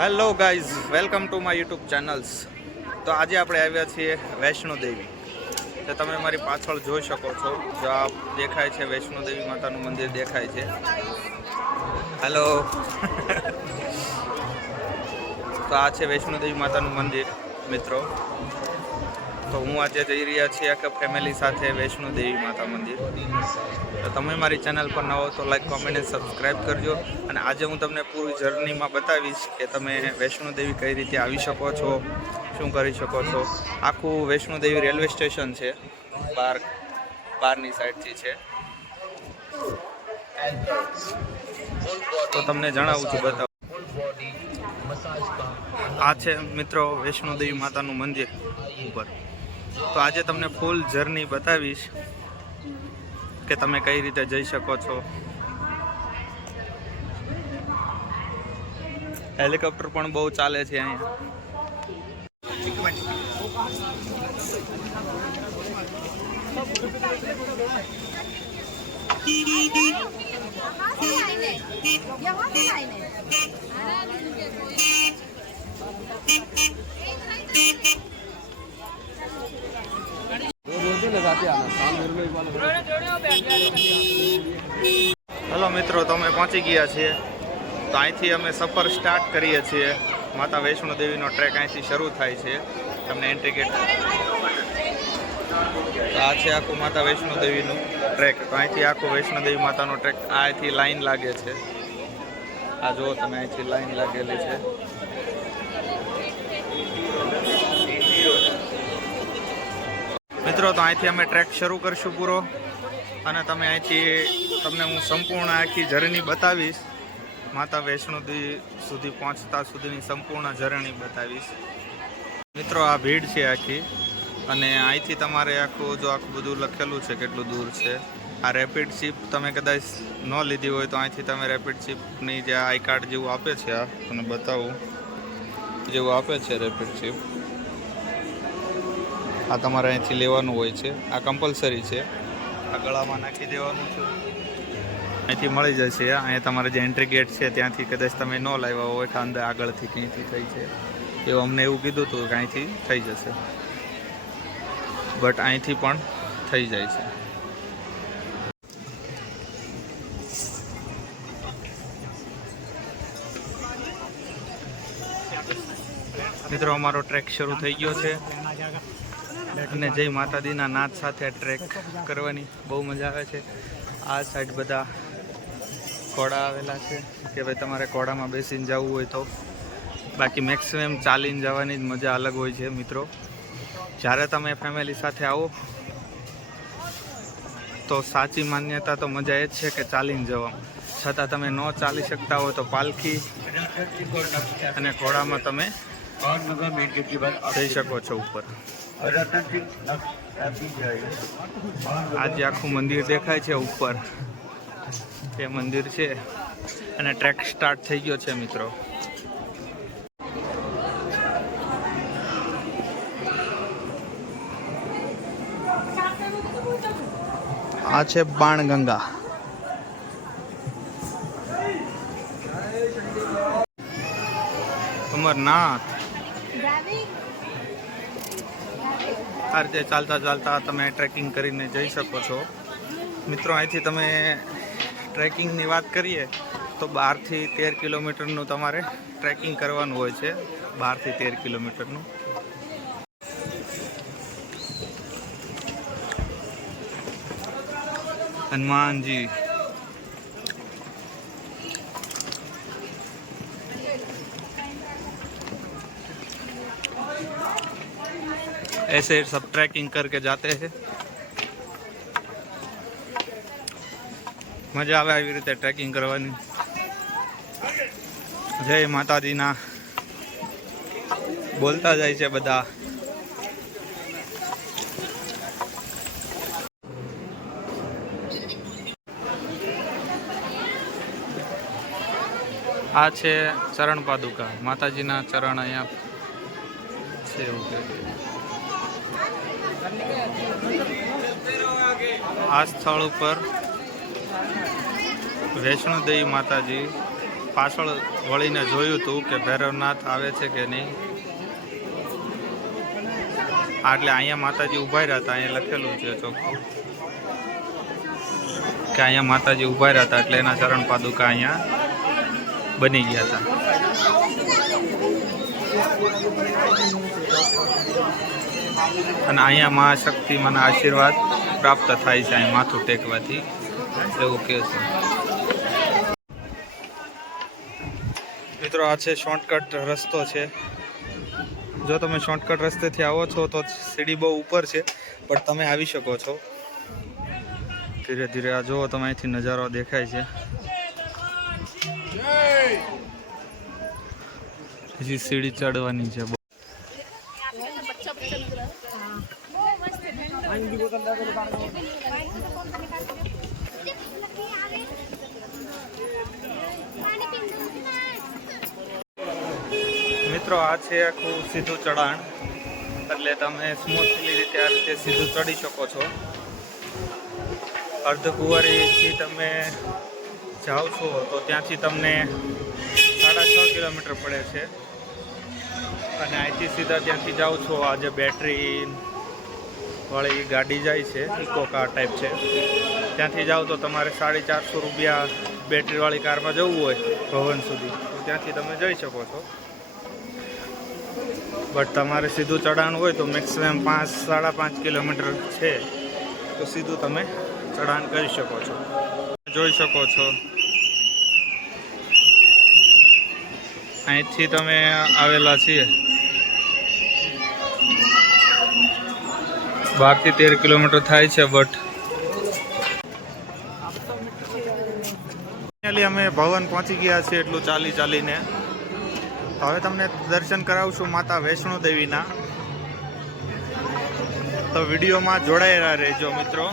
Hello guys, welcome to my YouTube channels. તો આજે આપણે આવ્યા છીએ વૈષ્ણો દેવી. તો તમે મારી પાછળ જોઈ શકો છો, જો આ દેખાય છે વૈષ્ણો દેવી માતાનું મંદિર દેખાય છે. હેલો. તો આ છે વૈષ્ણો દેવી માતાનું મંદિર મિત્રો. તો હું આજે જઈ રહ્યા છીએ આખા ફેમિલી સાથે વૈષ્ણો દેવી માતા મંદિર. તો તમે મારી ચેનલ પર નવો તો લાઈક, કોમેન્ટ અને સબસ્ક્રાઈબ કરજો. અને આજે હું તમને પૂરી જર્નીમાં બતાવીશ કે તમે વૈષ્ણો દેવી કઈ રીતે આવી શકો છો, શું કરી શકો છો. આખું વૈષ્ણો દેવી રેલવે સ્ટેશન છે, બહારની સાઈડથી છે. તો તમને જણાવું છું, બતાવું. આ છે મિત્રો વૈષ્ણો દેવી માતાનું મંદિર ઉપર. તો આજે તમને ફૂલ જર્ની બતાવીશ કે તમે કઈ રીતે જઈ શકો છો. હેલિકોપ્ટર પણ બહુ ચાલે છે અહીંયા. હેલો મિત્રો, તો અમે પહોંચી ગયા છીએ. તો અહીંથી અમે સફર સ્ટાર્ટ કરીએ છીએ. માતા વૈષ્ણો દેવીનો ટ્રેક અહીંથી શરૂ થાય છે. તમને એન્ટ્રી ગેટ. તો આ છે આખું માતા વૈષ્ણો દેવીનું ટ્રેક. તો અહીંથી આખું વૈષ્ણો દેવી માતાનો ટ્રેક અહીંથી લાઈન લાગે છે. આ જુઓ તમે, અહીંથી લાઈન લાગેલી છે. મિત્રો, તો અહીંથી અમે ટ્રેક શરૂ કરીશું પૂરો. અને તમે અહીંથી તમને હું સંપૂર્ણ આખી જર્ની બતાવીશ. માતા વૈષ્ણો દેવી સુધી પહોંચતા સુધીની સંપૂર્ણ જર્ની બતાવીશ. મિત્રો, આ ભીડ છે આખી. અને અહીંથી તમારે આખું બધું લખેલું છે કેટલું દૂર છે. આ રેપિડ શિપ તમે કદાચ ન લીધી હોય તો અહીંથી તમે રેપિડ શિપની જે આઈ કાર્ડ જેવું આપે છે, આ તમને બતાવું, જેવું આપે છે રેપિડ શિપ, આ તમારે અહીંથી લેવાનું હોય છે. આ કમ્પલસરી છે. આ ગળામાં નાખી દેવાનું છે. અહીંથી મળી જશે. અહીંયા તમારે જે એન્ટ્રી ગેટ છે ત્યાંથી કદાચ તમે ન લાવ્યા હોય કે અંદર આગળથી ક્યાંયથી થઈ છે, એવું અમને એવું કીધું હતું કે અહીંથી થઈ જશે. બટ અહીંથી પણ થઈ જાય છે. મિત્રો, અમારો ટ્રેક શરૂ થઈ ગયો છે. અને જય માતાજીના નાદ સાથે ટ્રેક કરવાની બહુ મજા આવે છે. આ સાઈડ બધા ઘોડા આવેલા છે કે ભાઈ તમારે ઘોડામાં બેસીને જવું હોય તો. બાકી મેક્સિમમ ચાલીને જવાની જ મજા અલગ હોય છે મિત્રો. જ્યારે તમે ફેમિલી સાથે આવો તો સાચી માન્યતા તો મજા એ જ છે કે ચાલીને જવામાં. છતાં તમે ન ચાલી શકતા હો તો પાલખી અને ઘોડામાં તમે જઈ શકો છો ઉપર. આજે આખું મંદિર દેખાય છે ઉપર, એ મંદિર છે. અને ટ્રેક સ્ટાર્ટ થઈ ગયો છે મિત્રો. આ છે બાણગંગા. અમરનાથ. આ રીતે ચાલતા ચાલતા તમે ટ્રેકિંગ કરીને જઈ શકો છો મિત્રો. અહીંથી તમે ટ્રેકિંગની વાત કરીએ તો 12થી 13 કિલોમીટરનું તમારે ટ્રેકિંગ કરવાનું હોય છે. 12થી 13 કિલોમીટરનું. हनुमानजी. ऐसे सब ट्रैकिंग करके जाते हैं. મજા આવે આવી રીતે ટ્રેકિંગ કરવાની. જય માતાજીના બોલતા જાય છે બધા. આ છે ચરણ પાદુકા. માતાજીના ચરણ અહીંયા છે એવું કે. આ સ્થળ ઉપર વૈષ્ણો દેવી માતાજી પાછળ વળીને જોયું હતું કે ભૈરવનાથ આવે છે કે નહીં. એટલે અહીંયા માતાજી ઉભા રહ્યા હતા. અહીંયા લખેલું છે ચોખ્ખું કે અહીંયા માતાજી ઉભા રહ્યા હતા, એટલે એના ચરણ પાદુકા અહીંયા બની ગયા હતા. અને અહીંયા મહાશક્તિ મને આશીર્વાદ પ્રાપ્ત થાય છે અહીં માથું ટેકવાથી, એવું કહે છે. મિત્રો આ છે શોર્ટકટ રસ્તો છે. જો તમે શોર્ટકટ રસ્તેથી આવો છો તો સીડી બહુ ઉપર છે, પણ તમે આવી શકો છો ધીરે ધીરે. આ જુઓ તમે અહીંથી નજારો દેખાય છે. હજી સીડી ચડવાની છે. મિત્રો આ છે આખું સીધું ચઢાણ, એટલે તમે સ્મૂથલી રીતે આ રીતે સીધું ચડી શકો છો. અર્ધકુંવારીથી તમે જાઓ છો તો ત્યાંથી તમને 6.5 કિલોમીટર પડે છે. અને અહીંથી સીધા ત્યાંથી જાઓ છો, આ જે બેટરી વાળી ગાડી જાય છે, ઇકો કાર ટાઈપ છે, ત્યાંથી જાઓ તો તમારે 450 રૂપિયા બેટરીવાળી કારમાં જવું હોય ભવન સુધી, તો ત્યાંથી તમે જઈ શકો છો. બટ તમારે સીધું ચઢાણ હોય તો મેક્સિમમ 5-5.5 કિલોમીટર છે, તો સીધું તમે ચઢાણ કરી શકો છો. જોઈ શકો છો અહીંથી તમે આવેલા છીએ 12 થી 13 કિલોમીટર થાય છે. બટ ફાઇનલી અમે ભવન પહોંચી ગયા છીએ એટલું ચાલીને. હવે તમને દર્શન કરાવશું માતા વૈષ્ણો દેવીના, તો વિડીયોમાં જોડાયેલા રહેજો મિત્રો.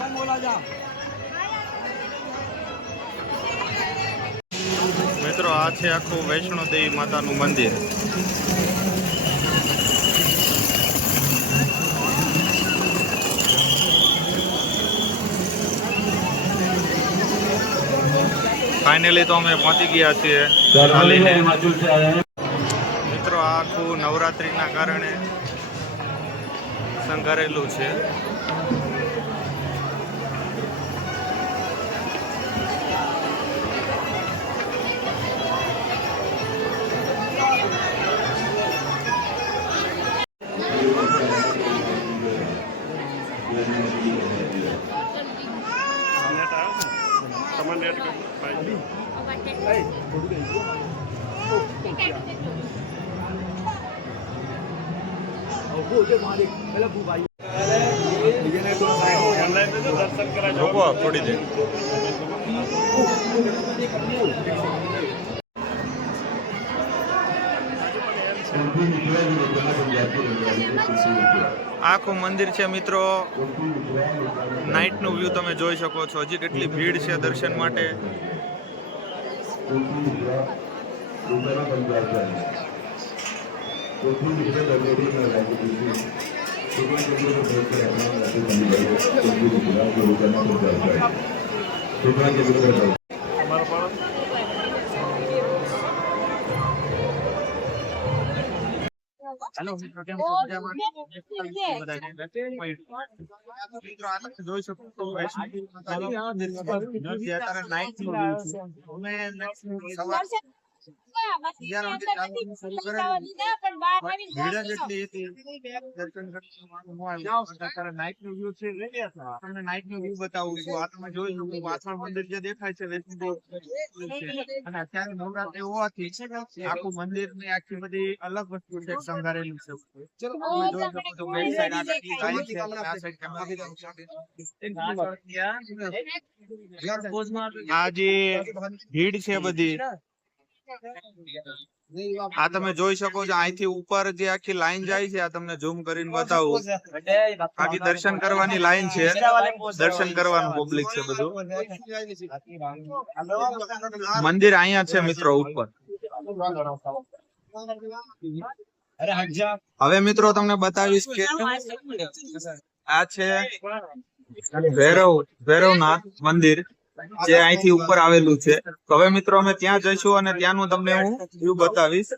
મિત્રો આ છે આખું વૈષ્ણો દેવી માતાનું મંદિર. ફાઇનલી તો અમે પહોંચી ગયા છીએ. મિત્રો આ આખું નવરાત્રિના કારણે શણગારેલું છે. થોડી દેર આખું મંદિર છે મિત્રો. નાઇટનું વ્યૂ તમે જોઈ શકો છો. હજી કેટલી ભીડ છે દર્શન માટે. હેલો મિત્રો, કેમ છો? જોઈ શકો છો નાઇટ નું વ્યૂ છે. તમને નાઇટ નું વ્યૂ બતાવું છું. આ તમે જોઈ શકો પાછળ મંદિર જે દેખાય છે વૈષ્ણો દેવી, અને અત્યારે નવરાત્રી હોવાથી આખું મંદિર ની આખી બધી અલગ વસ્તુ છે શણગારેલું છે. આ જે ભીડ છે બધી, આ તમે જોઈ શકો છો. અહીંથી ઉપર જે આખી લાઈન જાય છે, આ તમને ઝૂમ કરીને બતાવું. આખી દર્શન કરવાની લાઈન છે, દર્શન કરવાનું પબ્લિક છે બધું. મંદિર અહીંયા છે મિત્રો ઉપર. હવે મિત્રો તમને બતાવીશ કે આ છે ભૈરવનાથ મંદિર. જે અહીંથી ઉપર આવેલું છે. તો હવે મિત્રો અમે ત્યાં જઈશું અને ત્યાંનું તમને હું વ્યૂ બતાવીશ.